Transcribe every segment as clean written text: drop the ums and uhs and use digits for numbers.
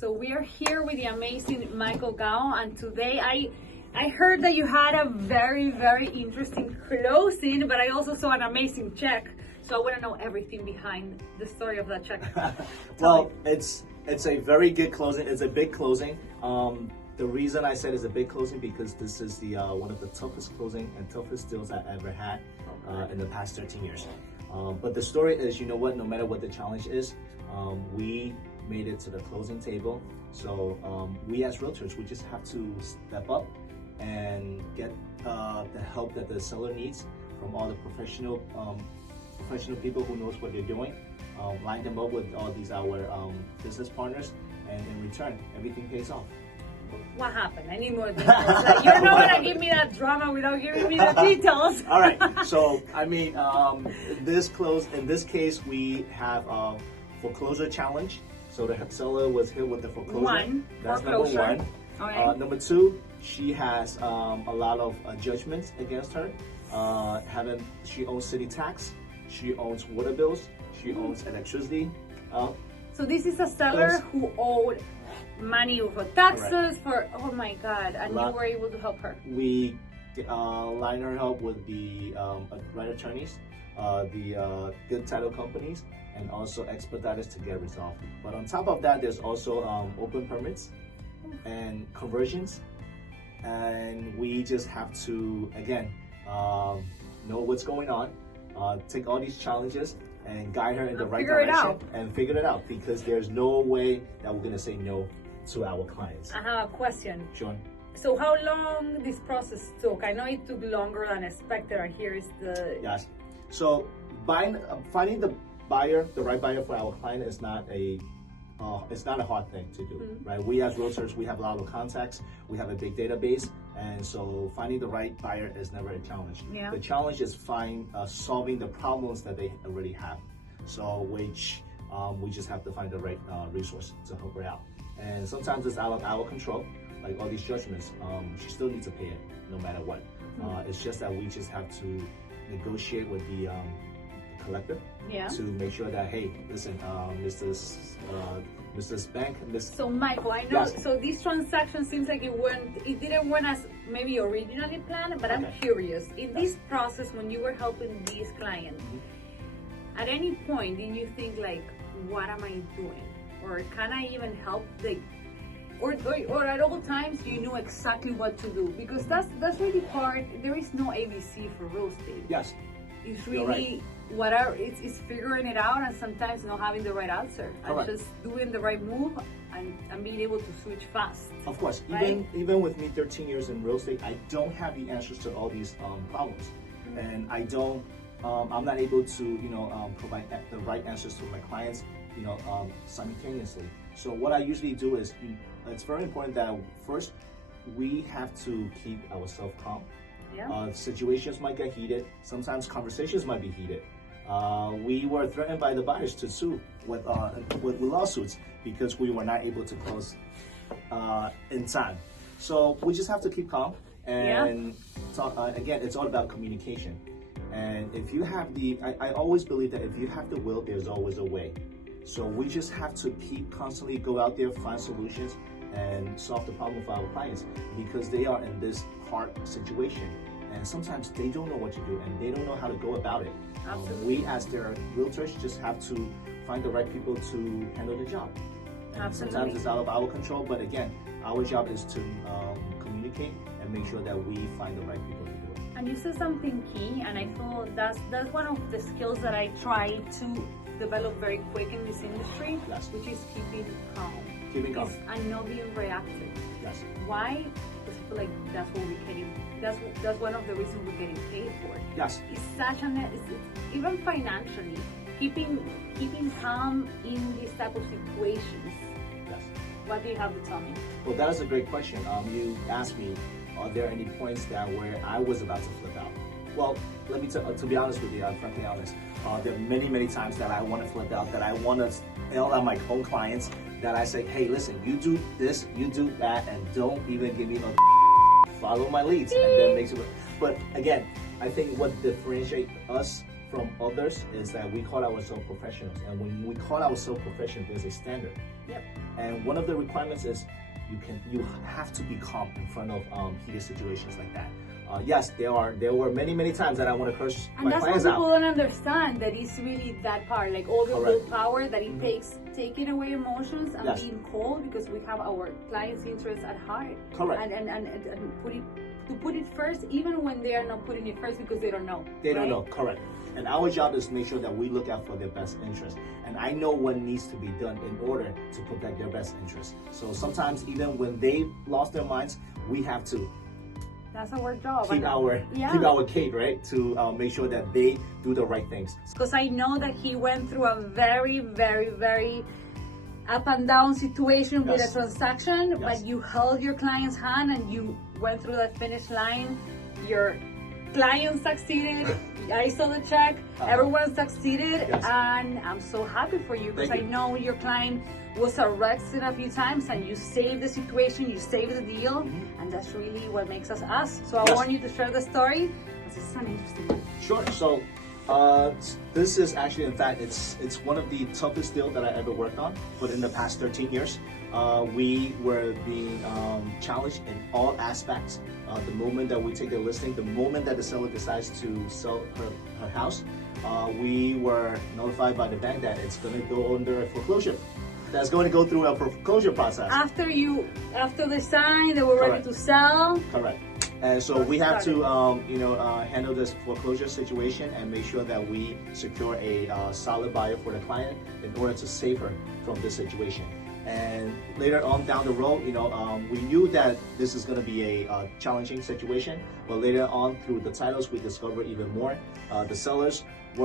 So we are here with the amazing Michael Gao, and today I heard that you had a very, very interesting closing, but I also saw an amazing check. So I want to know everything behind the story of that check. Well, it's a very good closing. It's a big closing. The reason I said it's a big closing because this is the one of the toughest closing and toughest deals I ever had in the past 13 years. But the story is, you know what, no matter what the challenge is, we made it to the closing table. So we as realtors, we just have to step up and get the help that the seller needs from all the professional people who knows what they're doing. Line them up with all these our business partners, and in return, everything pays off. What happened? I need more details. Like, you're not gonna give me that drama without giving me the details. All right. So I mean, in this case, we have a foreclosure challenge. So the seller was hit with the foreclosure. That's foreclosure. number one. Okay. Number two, she has a lot of judgments against her. She owns city tax. She owns water bills. She owns electricity. So this is a seller who owed money for taxes, oh my God, and you were able to help her. We line her up with the right attorneys, the good title companies, and also expediters to get resolved. But on top of that, there's also open permits and conversions, and we just have to, again, know what's going on, take all these challenges and guide her in the right direction and figure it out, because there's no way that we're going to say no to our clients. I have a question. Sure. So how long this process took? I know it took longer than expected. Here is the... Yes. So finding the right buyer for our client is not it's not a hard thing to do, right? We as realtors, we have a lot of contacts, we have a big database, and so finding the right buyer is never a challenge. Yeah. The challenge is solving the problems that they already have. So we just have to find the right resource to help her out. And sometimes it's out of our control, like all these judgments. She still needs to pay it no matter what. It's just that we just have to negotiate with the collector to make sure that, hey, listen, Mrs. Bank, So Michael, I know, so this transaction seems like it didn't went as maybe originally planned, but I'm curious, in this process when you were helping these clients, at any point did you think like, what am I doing? Or can I even help or at all times you knew exactly what to do? Because that's really hard. There is no ABC for real estate. Yes. It's really whatever, it's figuring it out, and sometimes not having the right answer. And just doing the right move and being able to switch fast. Of course, right? even with me 13 years in real estate, I don't have the answers to all these problems. And I'm not able to, provide the right answers to my clients, simultaneously. So what I usually do is, it's very important that first, we have to keep ourselves calm. Yeah. Situations might get heated. Sometimes conversations might be heated. We were threatened by the buyers to sue with lawsuits because we were not able to close in time. So we just have to keep calm and talk. Again, it's all about communication. And if you have I always believe that if you have the will, there's always a way. So we just have to constantly go out there, find solutions, and solve the problem for our clients, because they are in this hard situation. And sometimes they don't know what to do and they don't know how to go about it. We as their realtors just have to find the right people to handle the job. And sometimes it's out of our control, but again, our job is to communicate and make sure that we find the right people to do it. And you said something key, and I feel that's one of the skills that I try to develop very quick in this industry, which is keeping calm. Keeping calm. And not being reactive. Yes. Why? Because I feel like that's what we're getting. That's one of the reasons we're getting paid for it. Yes. It's such even financially, keeping calm in these type of situations. Yes. What do you have to tell me? Well, that is a great question. You asked me, are there any points where I was about to flip out? Well, let me to be honest with you, I'm frankly honest. There are many times that I want to flip out, that I want to yell at my own clients, that I say, hey, listen, you do this, you do that, and don't even give me no follow my leads, and then makes it. But again, I think what differentiates us from others is that we call ourselves professionals, and when we call ourselves professionals, there's a standard. Yep. And one of the requirements is you have to be calm in front of heated situations like that. Yes, there were many times that I want to curse my clients out. And that's what people don't understand, that it's really that part, like all the willpower that it takes, taking away emotions and being cold, because we have our clients' interests at heart. Correct. And put it first, even when they are not putting it first because they don't know. They don't know, correct. And our job is to make sure that we look out for their best interest. And I know what needs to be done in order to protect their best interest. So sometimes even when they lost their minds, we have to that's our job. Keep our cape, right? To make sure that they do the right things. Because I know that he went through a very up and down situation with a transaction, but you held your client's hand and you went through that finish line. Your client succeeded. I saw the check. Everyone succeeded, and I'm so happy for you because I know your client was arrested a few times and you saved the situation, you saved the deal, and that's really what makes us us. So I want you to share the story because it's an interesting one. Sure. So this is actually, in fact, it's one of the toughest deals that I ever worked on. But in the past 13 years, we were being challenged in all aspects. The moment that we take a listing, the moment that the seller decides to sell her house, we were notified by the bank that it's going to go under a foreclosure. That's going to go through a foreclosure process. After they signed, they were ready to sell. Correct. And so we have to, handle this foreclosure situation and make sure that we secure a solid buyer for the client in order to save her from this situation. And later on down the road, we knew that this is going to be a challenging situation. But later on, through the titles, we discovered even more. The sellers we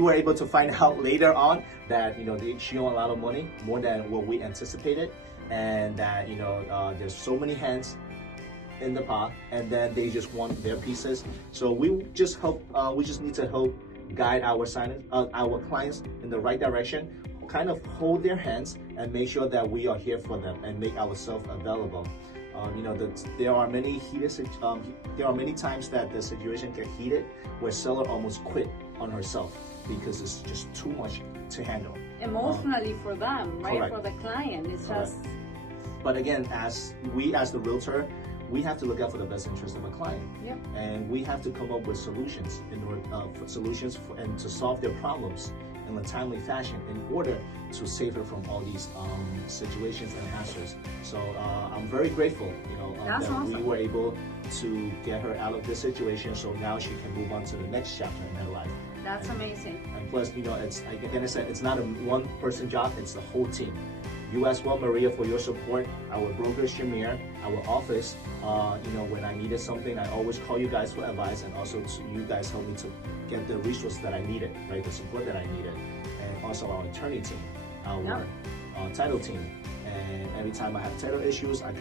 were able to find out later on that she owned a lot of money, more than what we anticipated, and that there's so many hands in the pot, and then they just want their pieces. So we just need to help guide our clients in the right direction, kind of hold their hands and make sure that we are here for them and make ourselves available. There are many times that the situation get heated where seller almost quit on herself because it's just too much to handle. Emotionally for them, right? Correct. For the client, it's just. But again, as the realtor, we have to look out for the best interest of a client. Yep. And we have to come up with solutions and to solve their problems in a timely fashion in order to save her from all these situations and hassles. So I'm very grateful, that awesome. We were able to get her out of this situation, so now she can move on to the next chapter in her life. That's amazing. And plus, it's like I said, it's not a one-person job; it's the whole team. You as well, Maria, for your support. Our broker, Shamir, our office. When I needed something, I always call you guys for advice, and also you guys help me to get the resources that I needed, right? The support that I needed, and also our attorney team, our title team. And every time I have title issues, I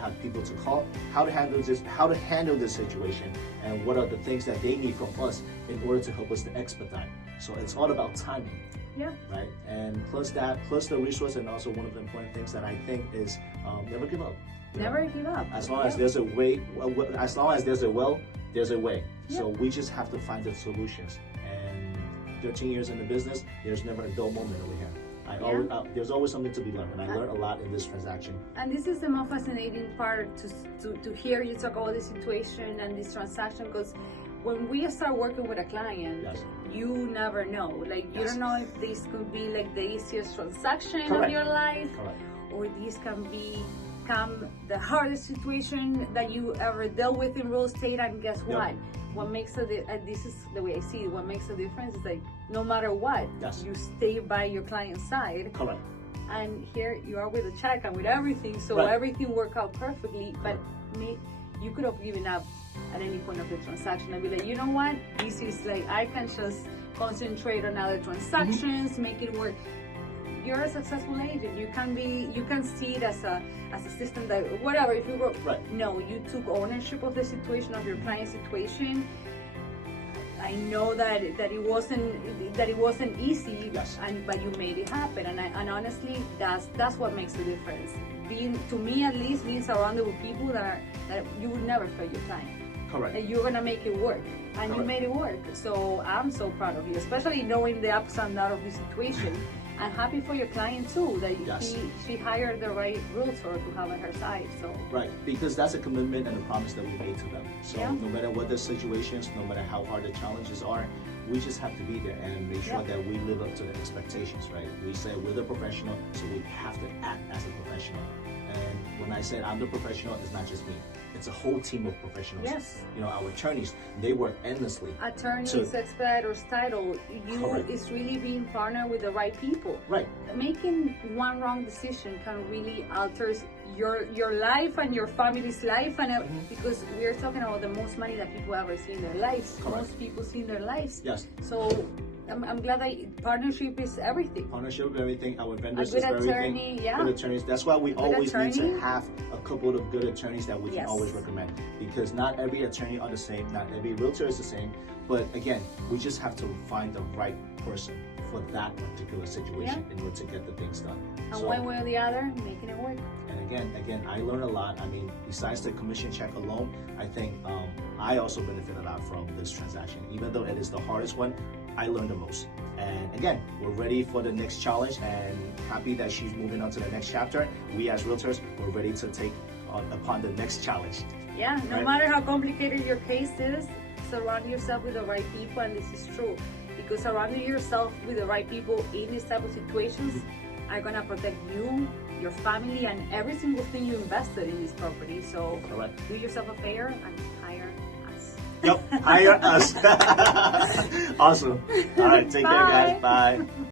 have people to call. How to handle this situation, and what are the things that they need from us in order to help us to expedite. So it's all about timing. Yeah. Right. And plus the resource, and also one of the important things that I think is never give up. Never give up. As long as there's a way, as long as there's a will, there's a way. Yeah. So we just have to find the solutions. And 13 years in the business, there's never a dull moment over here. There's always something to be learned, and I learned a lot in this transaction. And this is the most fascinating part to hear you talk about this situation and this transaction, because when we start working with a client, you never know. Like, you don't know if this could be like the easiest transaction of your life, or this can become the hardest situation that you ever dealt with in real estate. And guess what? What makes this is the way I see it, what makes the difference is, like, no matter what, you stay by your client's side. Correct. And here you are with a check and with everything, so everything worked out perfectly. But you could have given up at any point of the transaction and be like, you know what, this is like, I can just concentrate on other transactions, make it work. You're a successful agent. You can see it as a system that whatever. If you were no, you took ownership of the situation, of your client's situation. I know that it wasn't easy, but you made it happen. And honestly, that's what makes the difference. To me at least, being surrounded with people that you would never fail your client. Correct. And you're gonna make it work, and you Correct. made it work. So I'm so proud of you, especially knowing the ups and downs of the situation. I'm happy for your client too, that Yes. she hired the right realtor to have on her side. So Right, because that's a commitment and a promise that we made to them. So Yeah. no matter what the situations, no matter how hard the challenges are, we just have to be there and make sure Yeah. that we live up to the expectations, right? We say we're the professional, so we have to act as a professional. And when I said I'm the professional, it's not just me. It's a whole team of professionals. Yes. You know, our attorneys, they work endlessly. attorneys, So- expeditors, title, you Correct. is really being partnered with the right people. Right. Making one wrong decision can really alter your life and your family's life, and because we are talking about the most money that people ever see in their lives. Correct. Most people see in their lives. Yes. So I'm glad that partnership is everything. Partnership with everything, our vendors good is everything. attorney, yeah. Good attorneys. That's why we always need attorney. to have a couple of good attorneys that we can Yes. always recommend. Because not every attorney are the same, not every realtor is the same. But again, we just have to find the right person for that particular situation in order to get the things done. And one way or the other, making it work. And again, I learned a lot. I mean, besides the commission check alone, I think I also benefit a lot from this transaction. Even though it is the hardest one, I learned the most. And again, we're ready for the next challenge and happy that she's moving on to the next chapter. We as realtors, we're ready to take upon the next challenge. Yeah, no Right. matter how complicated your case is, surround yourself with the right people, and this is true. Because surrounding yourself with the right people in these type of situations are gonna protect you, your family, and every single thing you invested in this property. So Correct. do yourself a favor and hire us. Yep, hire us. Awesome. All right, take care, guys. Bye. Bye.